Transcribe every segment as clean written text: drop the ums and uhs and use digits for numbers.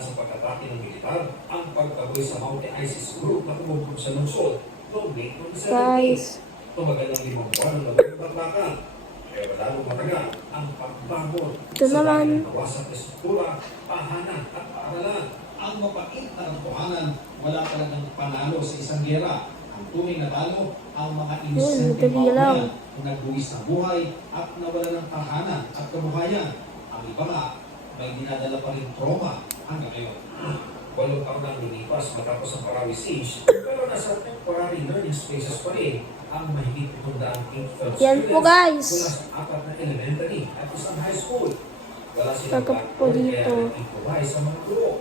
sa pag-atake ng militar ang pagtaboy sa Mountain ISIS group na tumunog sa lungsod noong May 2017. Guys, Tumagal ng 5 buwan ang labang bakbakan. Pero lalong matagal ang pagbangon ito naman. nawasak na struktura, tahanan at paaralan. Ang mapait na katotohanan, wala talagang panalo sa isang gera. Ang tunay na talo, ang mga inisente madali lang. na nagbuwis ng buhay at nawala ng tahanan at kabuhayan. Ang iba nga, may dinadala pa rin trauma hanggang ngayon. 8 taon na lumipas matapos ang Parawi siege, pero nasa temporary learning spaces pa rin ang mahigit 700 Yan po, guys. mula sa 4 na elementary at isang high school. Wala silang Pagka po dito. improvise sa mga guro.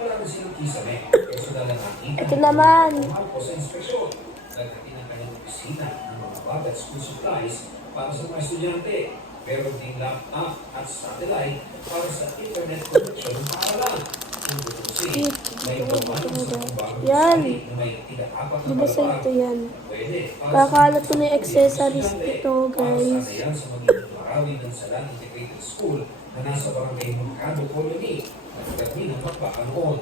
Wala rin silang kisame. Personal na nakita. Ito naman. Ako sa inspeksyon. Nagdating ang kanyang opisina ng mga bag at school supplies para sa mga estudyante. Meron ding laptop at satellite para sa internet connection ng paaralan. Kung tutusin, may bumanong sa bagong Yan. sali na may tiga-apat na Di ba sa palapag. ito yan? Pwede. Kakalat ko na yung accessories nito, guys. Para sa yan sa magiging Marawi ng Salan Integrated School na nasa barangay Mercado Colony at kami ng bakbakan noon.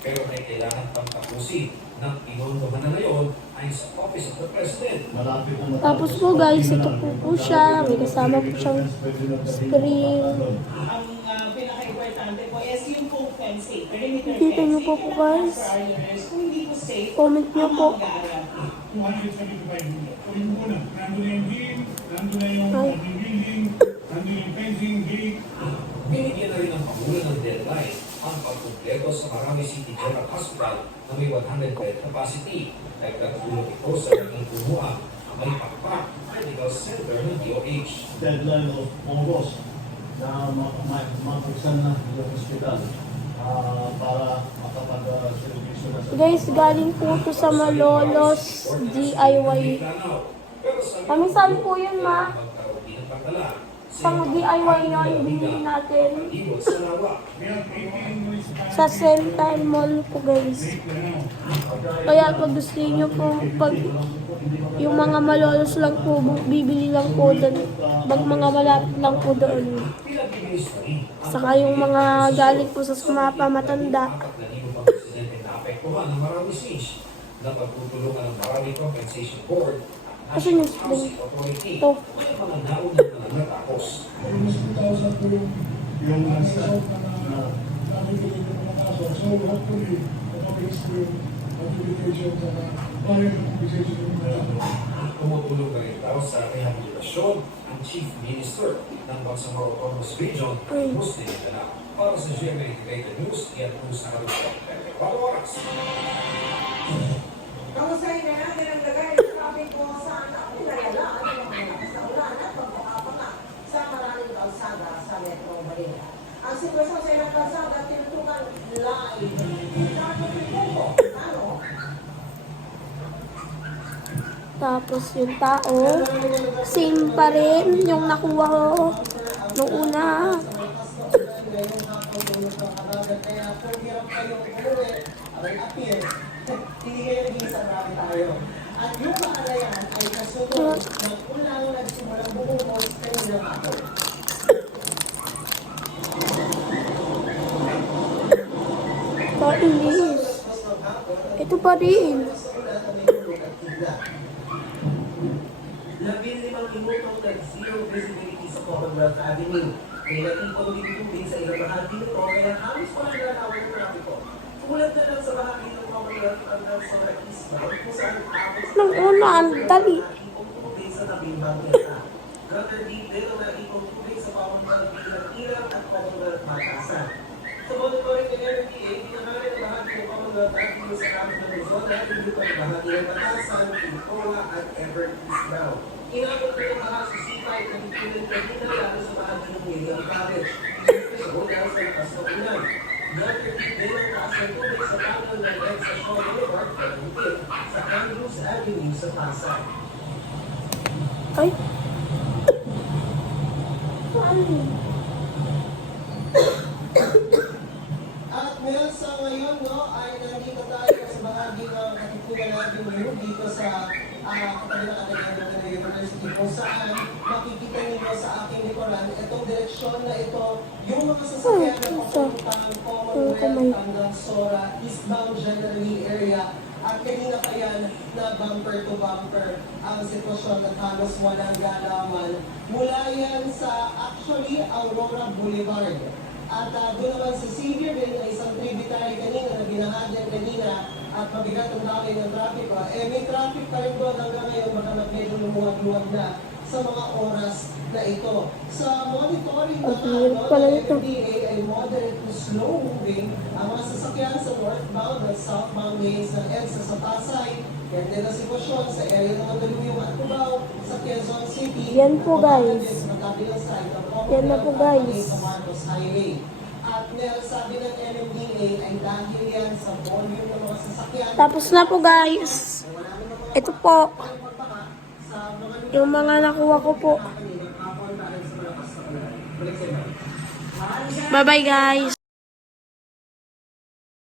Pero may kailangan pang tapusin ng pinondohan na ngayon ay sa Office of the President. Tapos po, guys, ito po siya. May kasama po siyang screen. Ang pinaka-importante po is yung po fencing, perimeter Kita niyo po fencing. po, guys. For our learners, kung hindi po safe, Comment niyo ang po. mag-aaral. 275 million. So yung una, nandun na yung hill, nandun na yung Ay. building, nandun yung fencing, gate. Binigyan na rin ng Pangulo ng deadline ang pagkumpleto sa Marawi City General Hospital na may 100-bed capacity. Nagkatulong ito sa naging kumuha ang may pakpak medical center ng DOH. Deadline of August na mapagsan na yung hospital para makapag-servisyo na sa Guys, galing po ito sa Malolos DIY. Kami po yun, ma. Pang DIY nyo, yung binili natin. Sa Central Mall po, guys. Kaya pag gusto niyo po, pag yung mga malolos lang po, bibili lang po doon. Pag mga malapit lang po doon. Saka yung mga galing po sa sumapa matanda. Na pagtutulungan ng Marawi Compensation Board at Kasi yung sling. Housing Authority Ito. ay mga naunang mga natapos. Almost 2,000 po yung nasa na nabibigay ng mga kaso. So hopefully, mapabilis po yung adjudication sa bayad ng compensation ng mga Tumutulong na rin daw sa rehabilitasyon ang Chief Minister ng Bangsamoro Autonomous Region, Muslim Mindanao. Para sa GMA Integrated News, yan po sa Kalustong. 24 oras. Kamusay na natin ang lagay ng traffic po saan ako nalalaan ng mga malakas na ulan at pagpapaka sa maraming kalsada sa Metro Manila. Ang sitwasyon sa ilang kalsada tinutukan live. Traffic report. Ano? Tapos yung tao, same pa rin yung nakuha ko nung una. Hindi kayo nag-iisa, marami tayo. At yung pakalayan ay kasunod ng unang nagsimulang bumungos kanilang ako. Kainis. Ito pa rin. 15 minutong nag-zero visibility sa Commonwealth Avenue. May natipong din sa ilang bahagi nito, kaya halos walang nalalawan ng trapiko. Tulad na lang sa bahagi ng Commonwealth hanggang sa Eastbound, kung saan abot sa Nung una, ang dali. natipong tubig sa tabing bangketa. Rather deep din ang natipong tubig sa Commonwealth Ilang at Commonwealth Makasan. Sa monitoring ng NMDA, tinangali ang bahagi ng Commonwealth Avenue sa kampo ng Luzon at hindi pa ang bahagi ng Makasan, Pincoa at Everett Eastbound. Inabot ko yung mga sa C5 na dituloy na dinalalo sa bahagi ng William College. Sa hotel sa lakas ng ulan. Nag-repeat din ang taas ng tubig sa tunnel ng EDSA Shaw Boulevard Pagkutip sa Andrews Avenue sa Pasay. Ay. Ano? At ngayon sa ngayon, no, ay nandito tayo sa bahagi ng Katipunan Avenue dito sa katabi ng Ateneo University kung saan makikita ninyo sa aking likuran itong direksyon na ito yung mga sasakyan na papuntang Commonwealth Sora, eastbound generally area. At kanina pa yan na bumper to bumper ang sitwasyon at halos walang galawan. Mula yan sa actually Aurora Boulevard. At doon naman sa Xavier din na isang tributary kanina na binahagyan kanina at mabigat ang dami ng trapiko. May traffic pa rin doon hanggang ngayon baka medyo lumuwag-luwag na sa mga oras na ito. Sa monitoring na MMDA ay moderate to slow moving ang mga sasakyan sa northbound at southbound lanes ng EDSA sa Pasay. Yan din ang sitwasyon sa area ng Mandaluyong at Cubao sa Quezon City. Yan po, guys. Yan na po, guys. Sa Marcos Highway. At sabi ng MMDA ay dahil yan sa volume ng mga sasakyan. Tapos na po, guys. Ito po. Yung mga nakuha ko po. Bye-bye, guys.